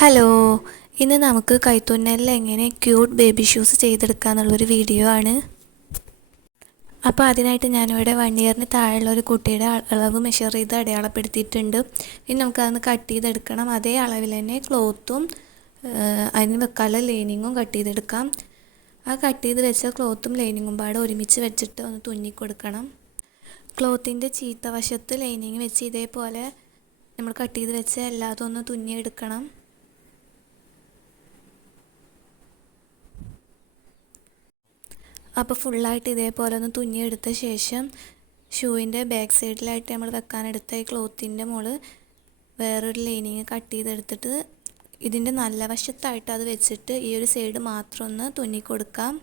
Hello ഇന്ന് നമുക്ക് കൈത്തുന്നലിൽ എങ്ങനെ ക്യൂട്ട് ബേബി ഷൂസ് ചെയ്തെടുക്കുക എന്നുള്ളൊരു വീഡിയോ ആണ്. അപ്പോൾ അതിനായിട്ട് ഞാനിവിടെ വൺ ഇയറിന് താഴെയുള്ള ഒരു കുട്ടിയുടെ അളവ് മെഷർ ചെയ്ത് അടയാളപ്പെടുത്തിയിട്ടുണ്ട്. ഇനി നമുക്കതൊന്ന് കട്ട് ചെയ്തെടുക്കണം. അതേ അളവിൽ തന്നെ ക്ലോത്തും അതിന് വെക്കാനുള്ള ലൈനിങ്ങും കട്ട് ചെയ്തെടുക്കാം. ആ കട്ട് ചെയ്ത് വെച്ച ക്ലോത്തും ലൈനിങ്ങും പാടെ ഒരുമിച്ച് വെച്ചിട്ട് ഒന്ന് തുന്നി കൊടുക്കണം ക്ലോത്തിന്റെ ചീത്ത വശത്ത് ലൈനിങ് വെച്ച് ഇതേപോലെ നമ്മൾ കട്ട് ചെയ്ത് വെച്ച എല്ലാതും ഒന്ന് തുന്നിയെടുക്കണം. അപ്പോൾ ഫുള്ളായിട്ട് ഇതേപോലെ ഒന്ന് തുന്നിയെടുത്ത ശേഷം ഷൂവിന്റെ ബാക്ക് സൈഡിലായിട്ട് നമ്മൾ വെക്കാനെടുത്ത ഈ ക്ലോത്തിന്റെ മുകൾ വേറൊരു ലൈനിങ് കട്ട് ചെയ്തെടുത്തിട്ട് ഇതിന്റെ നല്ല വശത്തായിട്ട് അത് വെച്ചിട്ട് ഈ ഒരു സൈഡ് മാത്രം ഒന്ന് തുന്നി കൊടുക്കാം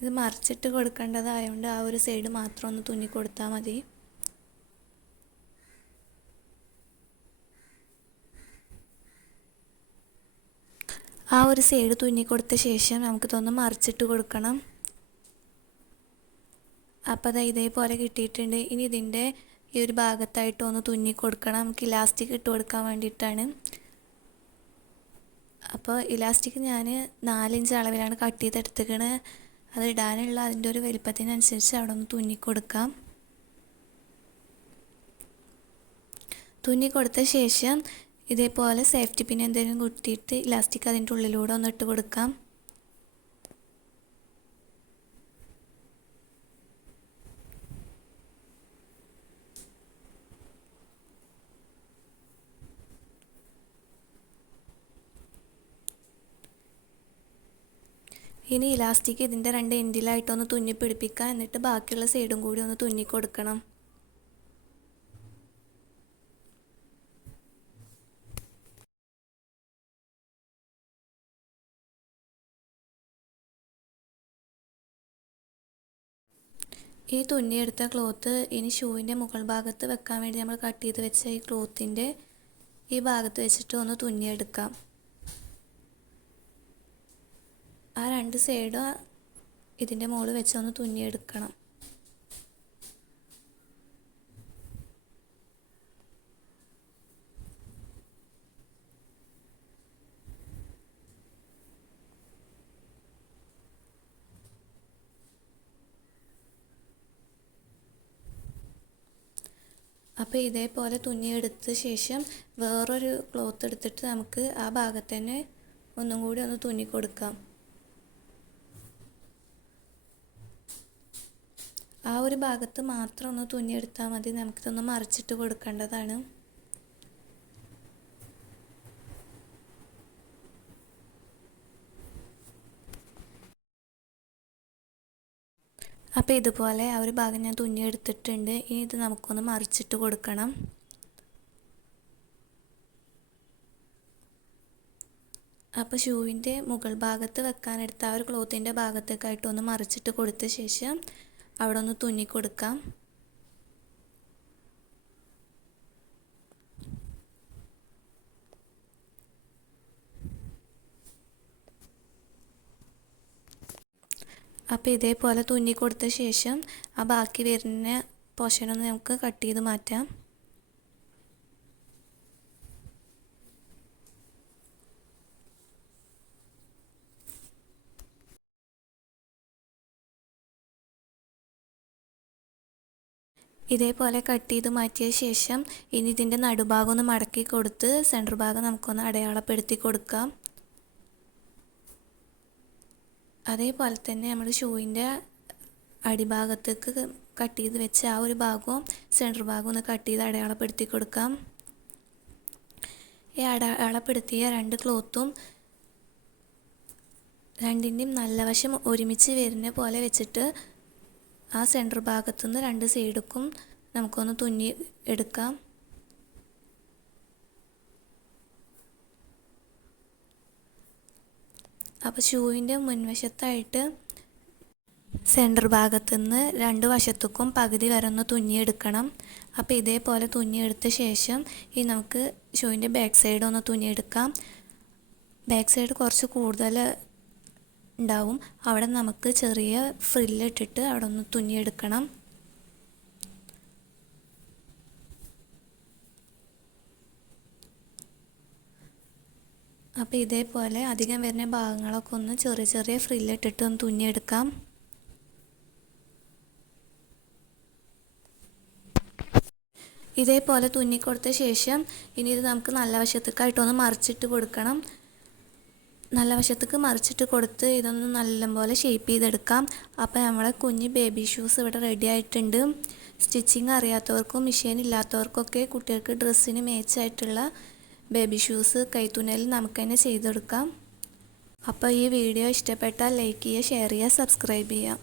ഇത് മറിച്ചിട്ട് കൊടുക്കേണ്ടതായതുകൊണ്ട് ആ ഒരു സൈഡ് മാത്രം ഒന്ന് തുന്നി കൊടുത്താൽ മതി. ആ ഒരു സൈഡ് തുന്നി കൊടുത്ത ശേഷം നമുക്കിതൊന്ന് മറിച്ചിട്ട് കൊടുക്കണം. അപ്പോൾ അത് ഇതേപോലെ കിട്ടിയിട്ടുണ്ട്. ഇനി ഇതിന്റെ ഈ ഒരു ഭാഗത്തായിട്ട് ഒന്ന് തുന്നി കൊടുക്കണം. നമുക്ക് ഇലാസ്റ്റിക് ഇട്ട് കൊടുക്കാൻ വേണ്ടിയിട്ടാണ്. അപ്പോൾ ഇലാസ്റ്റിക് ഞാൻ നാലിഞ്ച് അളവിലാണ് കട്ട് ചെയ്തെടുത്തേക്കണ് അത് ഇടാനുള്ള അതിന്റെ ഒരു വലിപ്പത്തിനനുസരിച്ച് അവിടെ ഒന്ന് തുന്നി കൊടുക്കാം. തുന്നി കൊടുത്ത ശേഷം ഇതേപോലെ സേഫ്റ്റി പിൻ എന്തെങ്കിലും കുത്തിയിട്ട് ഇലാസ്റ്റിക് അതിന്റെ ഉള്ളിലൂടെ ഒന്ന് ഇട്ട് കൊടുക്കാം. ഇനി ഇലാസ്റ്റിക് ഇതിന്റെ രണ്ട് എൻഡിലായിട്ടൊന്ന് തുന്നി പിടിപ്പിക്കുക എന്നിട്ട് ബാക്കിയുള്ള സൈഡും കൂടി ഒന്ന് തുന്നി കൊടുക്കണം. ഈ തുന്നിയെടുത്ത ക്ലോത്ത് ഇനി ഷൂവിന്റെ മുകൾ ഭാഗത്ത് വെക്കാൻ വേണ്ടി നമ്മൾ കട്ട് ചെയ്ത് വെച്ച ഈ ക്ലോത്തിന്റെ ഈ ഭാഗത്ത് വെച്ചിട്ട് ഒന്ന് തുന്നിയെടുക്കാം ആ രണ്ട് സൈഡും ഇതിന്റെ മുകളിൽ വെച്ച് ഒന്ന് തുന്നിയെടുക്കണം അപ്പോൾ ഇതേപോലെ തുന്നിയെടുത്ത ശേഷം വേറൊരു ക്ലോത്ത് എടുത്തിട്ട് നമുക്ക് ആ ഭാഗത്ത് തന്നെ ഒന്നും കൂടി ഒന്ന് തുന്നി കൊടുക്കാം. ആ ഒരു ഭാഗത്ത് മാത്രം ഒന്ന് തുന്നിയെടുത്താൽ മതി. നമുക്കിതൊന്ന് മറിച്ചിട്ട് കൊടുക്കേണ്ടതാണ്. അപ്പോൾ ഇതുപോലെ ആ ഒരു ഭാഗം ഞാൻ തുന്നിയെടുത്തിട്ടുണ്ട്. ഇനി ഇത് നമുക്കൊന്ന് മറിച്ചിട്ട് കൊടുക്കണം. അപ്പോൾ ഷൂവിന്റെ മുകൾ ഭാഗത്ത് വെക്കാനെടുത്ത ആ ഒരു ക്ലോത്തിന്റെ ഭാഗത്തേക്കായിട്ട് ഒന്ന് മറിച്ചിട്ട് കൊടുത്ത ശേഷം അവിടെ ഒന്ന് തുന്നി കൊടുക്കാം. അപ്പോൾ ഇതേപോലെ തുന്നി കൊടുത്ത ശേഷം ആ ബാക്കി വരുന്ന പോഷനൊന്ന് നമുക്ക് കട്ട് ചെയ്ത് മാറ്റാം. ഇതേപോലെ കട്ട് ചെയ്ത് മാറ്റിയ ശേഷം ഇനി ഇതിന്റെ നടുഭാഗം ഒന്ന് മടക്കി കൊടുത്ത് സെന്റർ ഭാഗം നമുക്കൊന്ന് അടയാളപ്പെടുത്തി കൊടുക്കാം. അതേപോലെ തന്നെ നമ്മൾ ഷൂവിന്റെ അടിഭാഗത്തേക്ക് കട്ട് ചെയ്ത് വെച്ച ആ ഒരു ഭാഗവും സെന്റർ ഭാഗവും ഒന്ന് കട്ട് ചെയ്ത് അടയാളപ്പെടുത്തി കൊടുക്കാം. ഈ അടയാളപ്പെടുത്തിയ രണ്ട് ക്ലോത്തും രണ്ടിന്റെയും നല്ല വശം ഒരുമിച്ച് വരുന്ന പോലെ വെച്ചിട്ട് ആ സെന്റർ ഭാഗത്തുനിന്ന് രണ്ട് സൈഡുക്കും നമുക്കൊന്ന് തുന്നി എടുക്കാം. അപ്പോൾ ഷൂവിന്റെ മുൻവശത്തായിട്ട് സെന്റർ ഭാഗത്തുനിന്ന് രണ്ട് വശത്തേക്കും പകുതി വരെ ഒന്ന് തുന്നിയെടുക്കണം. അപ്പോൾ ഇതേപോലെ തുന്നിയെടുത്ത ശേഷം ഈ നമുക്ക് ഷൂവിന്റെ ബാക്ക് സൈഡ് ഒന്ന് തുന്നിയെടുക്കാം. ബാക്ക് സൈഡ് കുറച്ച് കൂടുതൽ ഉണ്ടാവും. അവിടെ നമുക്ക് ചെറിയ ഫ്രില്ലിട്ടിട്ട് അവിടെ ഒന്ന് തുന്നിയെടുക്കണം. അപ്പോൾ ഇതേപോലെ അധികം വരുന്ന ഭാഗങ്ങളൊക്കെ ഒന്ന് ചെറിയ ചെറിയ ഫ്രില്ലിട്ടിട്ട് ഒന്ന് തുന്നിയെടുക്കാം. ഇതേപോലെ തുന്നിക്കൊടുത്ത ശേഷം ഇനി ഇത് നമുക്ക് നല്ല വശത്തേക്കായിട്ടൊന്ന് മറിച്ചിട്ട് കൊടുക്കണം. നല്ല വശത്തേക്ക് മറിച്ചിട്ട് കൊടുത്ത് ഇതൊന്ന് നല്ലപോലെ ഷേപ്പ് ചെയ്തെടുക്കാം. അപ്പോൾ നമ്മളെ കുഞ്ഞ് ബേബി ഷൂസ് ഇവിടെ റെഡി ആയിട്ടുണ്ട്. സ്റ്റിച്ചിങ് അറിയാത്തവർക്കും മെഷീൻ ഇല്ലാത്തവർക്കൊക്കെ കുട്ടികൾക്ക് ഡ്രസ്സിന് മേച്ചായിട്ടുള്ള ബേബി ഷൂസ് കൈത്തുന്നൽ നമുക്ക് തന്നെ ചെയ്തെടുക്കാം. അപ്പോൾ ഈ വീഡിയോ ഇഷ്ടപ്പെട്ടാൽ ലൈക്ക് ചെയ്യുക ഷെയർ ചെയ്യുക സബ്സ്ക്രൈബ് ചെയ്യുക.